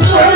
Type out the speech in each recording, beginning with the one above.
She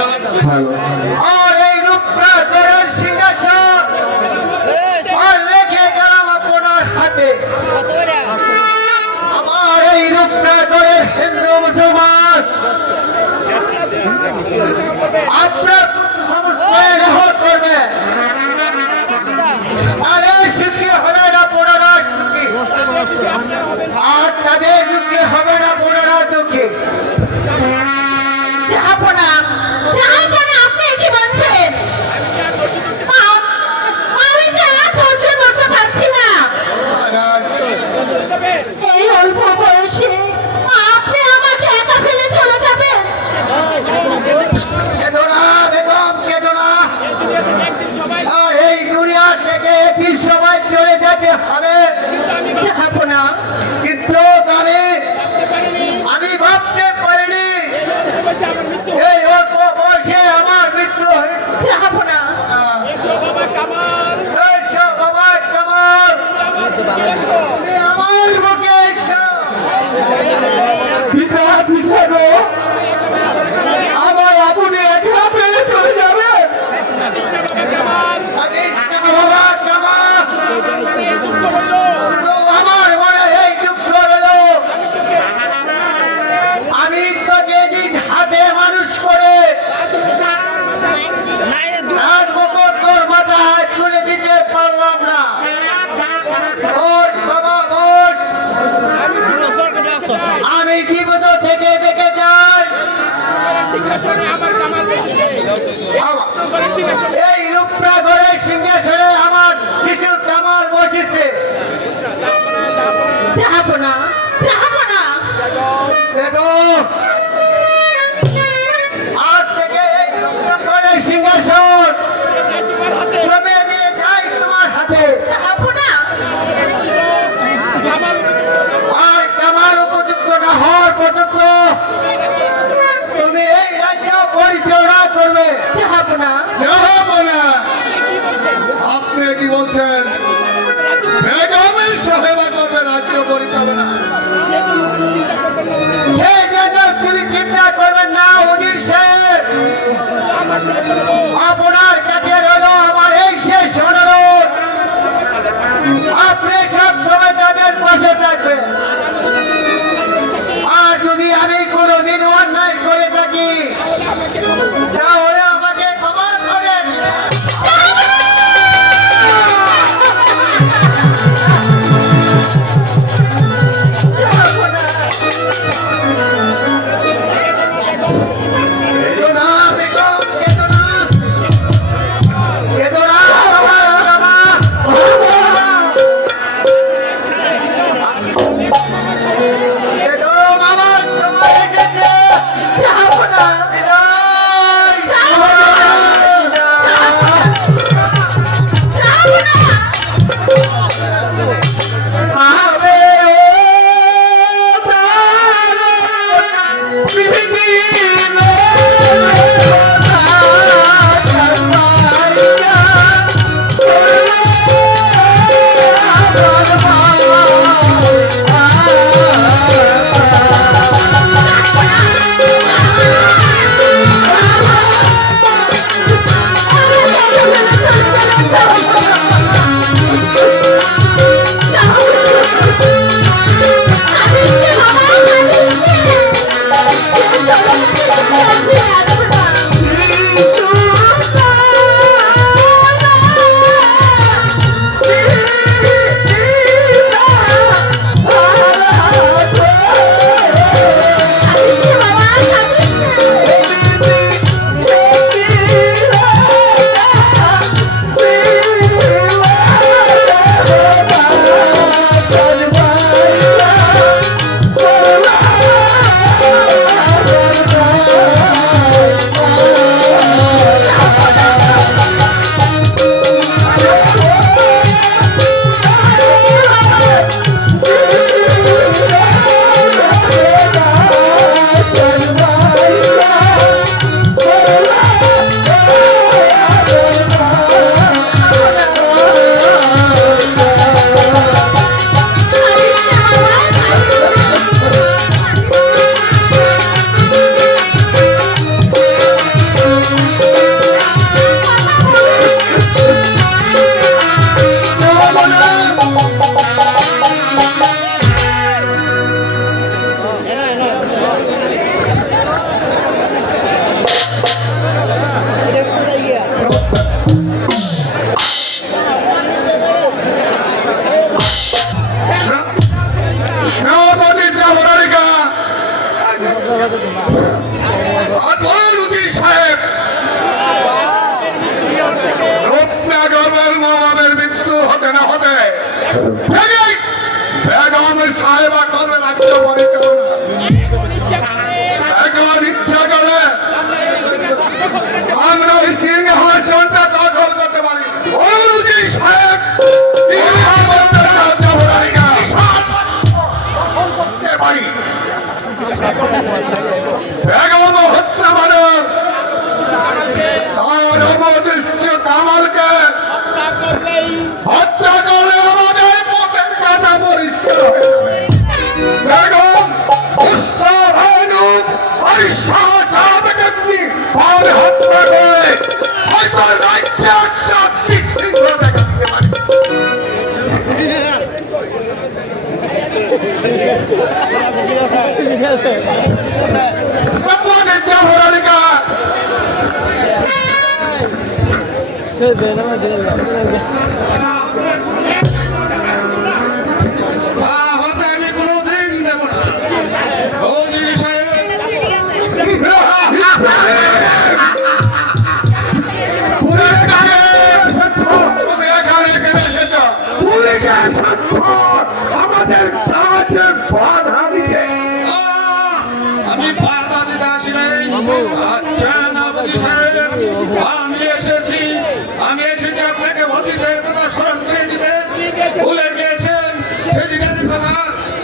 ভালো আর এই রূপরাজের সিংহাসন আর রেখে গেলাম আপনার হাতে। আমার এই রূপরাজের হিন্দু মুসলমান আপনার সমস্ত রেহত করবে। তাদের সুখী হবে না, বোনেরা সুখী, আর তাদের দুঃখী হবে না, বোনেরা দুঃখী। জাহাপনা, জাহাপনা, আপনি কি বলছেন? আমি তো আর সহ্য করতে পারছি না। এই অল্প বয়সে আপনি আমাকে একা ফেলে চলে যাবেন? কেঁদো না বেগম, কেঁদো না। আর এই দুনিয়া থেকে একই সময় চলে যেতে হবে। জাহাপনা, কিন্তু আমি ভাবতে পারিনি এই অল্প বয়সে আমার মৃত্যু হয়ে। জাহাপনা, এসো বাবা কামাল, তুমি আমার বুকে এসো। পিতা পিতা গো, আমার আপনি একা ফেলে চলে যাবে? বাবা কামাল, তো আমার মনে এই দুঃখ হলো, আমি তোকে নিজ হাতে মানুষ করে রাজমুকুট তোর মাথায় তুলে দিতে পারলাম না। ওঠ বাবা, ওঠ। আমি জীবিত থেকে দেখে যাই এই রূপনাগরের সিংহাসনে আমার শিশু কামাল বসেছে। জাহাপনা, জাহাপনা, বেগম, আজ থেকে এই রূপনাগরের সিংহাসন জমে দিয়ে যাই তোমার হাতে। জাহাপনা, আর কামাল উপযুক্ত না হওয়ার পর্যন্ত তুমি এই রাজ্য পরিচালনা করবে। জাহাপনা, জাহাপনা, আপনি কি বলছেন? বেগমের সেবা করবে, রাজ্য পরিচালনা? সেই জন্য তুমি চিন্তা করবেন না উজির সাহেব। আপনার কাছে রইল আমার এই শেষ অনুরোধ, আপনি সব সময় তাদের পাশে থাকবেন। আর যদি আমি কোনোদিন অন্যায় করে থাকি তাহলে আমাকে ক্ষমা করেন। কেঁদো না বেগম, কেঁদো না, কেঁদো না বাবা, বাবা। কেঁদো বাবার সময় এসেছে। জাহাপনা, বিদায়। আরে ও তারে আর বলুন উজির সাহেব, রূপনগরের নবাবের মৃত্যু হতে না হতে বেগমের সাহেবা করবে রাজ্য পরিচালনা। বেগম ইচ্ছা করে আমরা ওই সিংহাসনটা দখল করতে পারি। বলুন উজির সাহেব, বেগম হত্যা মানে তার অবদৃশ্য কামালকে হত্যা করলে আমাদের পথের কাটা পরিষ্কার হয়ে যাবে। বেগম উস্তাভানু পরিষ্কার হত্যা করে হয়তো রাজ্যে একটা বিশৃঙ্খলা দেখা দিতে পারে। আপনাদের জাফরালিকা হতে আমি কোনোদিন দেব না। উজির সাহেব, আমাদের সাহায্যের বাধা দিতে আমি বাধা দিতে আসি নাই। আচ্ছা না উজির সাহেব, আমি এসেছি আপনাকে অতীতের কথা স্মরণ করে দিতে। ভুলে গিয়েছেন সেদিনের কথা,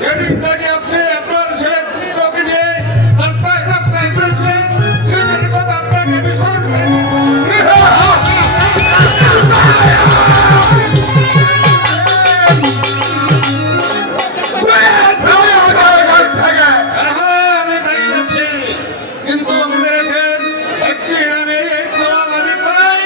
যেদিন থেকে আপনি আপনার ছেলে পুত্রকে নিয়ে রাস্তায় রাস্তায় ঘুরছিলেন, সেদিনের কথা আপনাকে আমি স্মরণ করে দিই। আমি তাই যাচ্ছি, কিন্তু মনে রেখেন একদিন আমি এই প্রভাব আমি করাই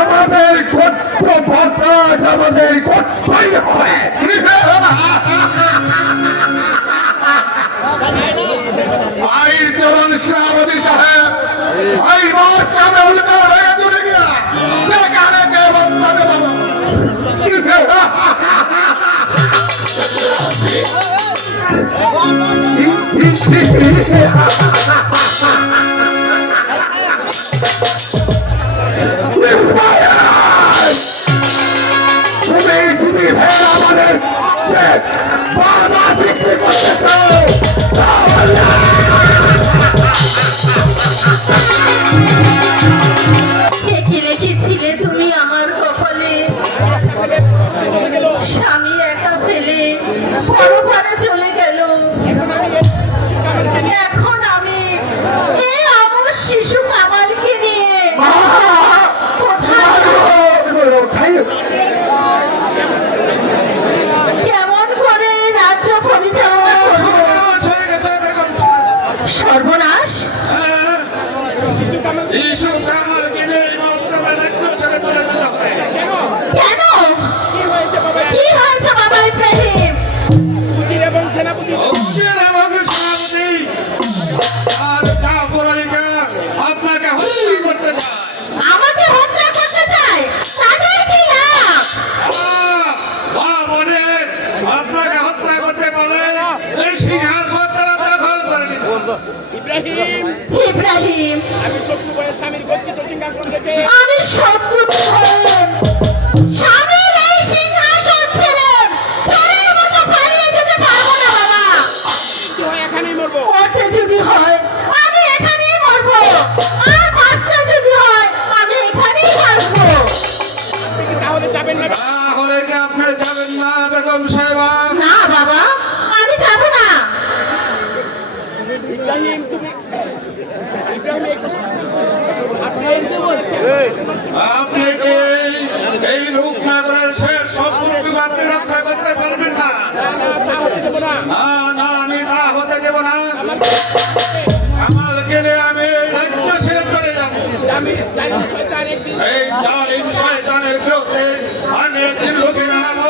আমাদের গোত্র বসাজ আমাদের গোত্রই হবে। ভাই চরণ শ্রাবতী সাহেব, ভাই বাদ কামে উল্টা হয়ে চলে গিয়া যেখানে কে বস্তাবে বাবা। তুমি যদি আমাদের বাবা বিক্রি করতে চাও কি রেখেছিলে তুমি আমার কপালে? স্বামী একা ফেলে পরপারে চলে গেল। এখন আমি এই আমার শিশু কামালকে নিয়ে কোথায় কেমন করে রাজ্য পরিচালনা করব? সর্বনাশ! শিশু কামালকে নিয়ে রাজ্য ছেড়ে চলে যেতে হবে। কেন? কি হয়েছে বাবা ইব্রাহিম? উজির এবং সেনাপতি আর জাফরালিকা আপনাকে হত্যা করতে চায়। আমাকে হত্যা করতে চায়? তাদের কি লাভ? আপনাকে হত্যা করতে পারলে এই সিংহাসন তারা দখল করে নিত। ইব্রাহিম, আমি শত্রু বলে স্বামীর গচ্ছিত সিংহাসন থেকে আমি শত্রু স্বামীর এই সিংহাসন ছেড়ে চোরের মতো পালিয়ে যেতে পারবো না বাবা। এখানেই মরবো। মরতে যদি হয় আমি এখানেই মরবো, আর বাঁচতে যদি হয় আমি এখানেই বাঁচবো। তাহলে যাবেন না? তাহলে কি আপনি যাবেন না বেগম সাহেবা? না বাবা, আমি যাব না। ইব্রাহিম, তুমি আপনি কি এই রূপনগরের শেষ সম্পত্তি আপনি রক্ষা করতে পারবেন না? না না, আমি তা হতে দেব না। কামালকে নিয়ে আমি রাজ্য ছেড়ে চলে যাবো। এই জালিম শয়তানের বিরুদ্ধে আমি একদিন লোকে জানাবো।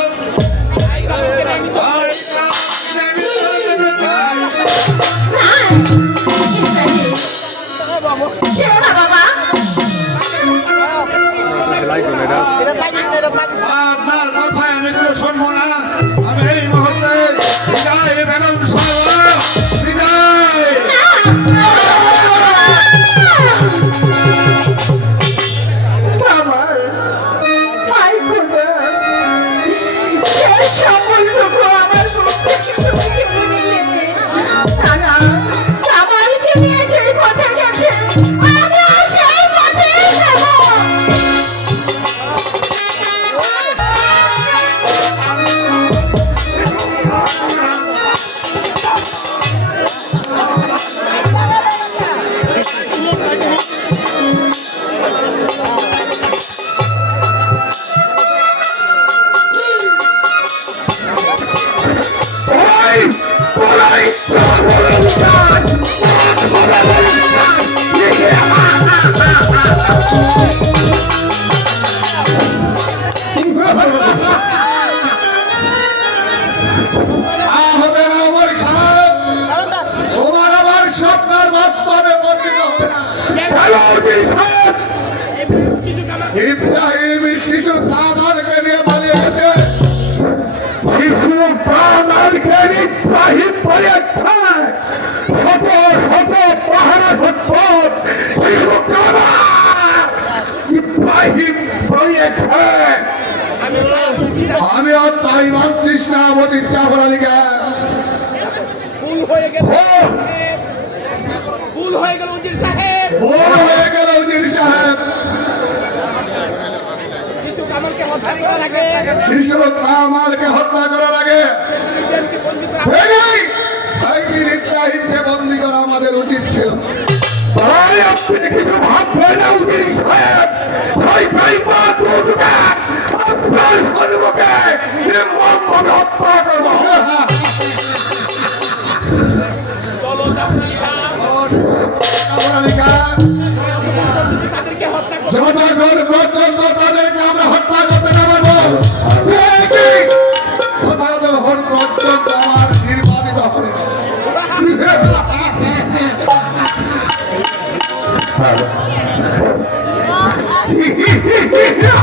হবে না আমার খারাপ, তোমার আমার স্বপ্নের বাস্তবে পরিণত হবে না। ইব্রাহিম শিশু কামালকে নিয়ে পালিয়ে গেছে। শিশু কামালকে ইব্রাহিম পড়েছে, শত শত পাহারা সত্তর শিশু কামাল ইব্রাহিম পড়েছে। আমি আর তাই ভাবছিস না অতি চাপড়ালিকা ভুল হয়ে গেল উজির সাহেব। ভুল হয়ে গেল উজির সাহেব। শিশু কামালকে হত্যা করার আগে শিশু কামালকে হত্যা করার আগে ইব্রাহিমকে বন্দী করা সাইদিন ইব্রাহিমকে বন্দী করা আমাদের উচিত ছিল। ভাই আপনি কিছু ভাববেন না উজির সাহেব, ভাই ভাই মা দুর্গা আপনার সন্মুখে মোহাম্মদ হত্যা করবো। চলো চাপড়ালিকা, চাপড়ালিকা তাদেরকে হত্যা করো। যতক্ষণ পর্যন্ত তাদেরকে আমরা হত্যা করতে না পারবো, ততক্ষণ পর্যন্ত আমার নির্বাচিত হবে। হি হি হি হি হি।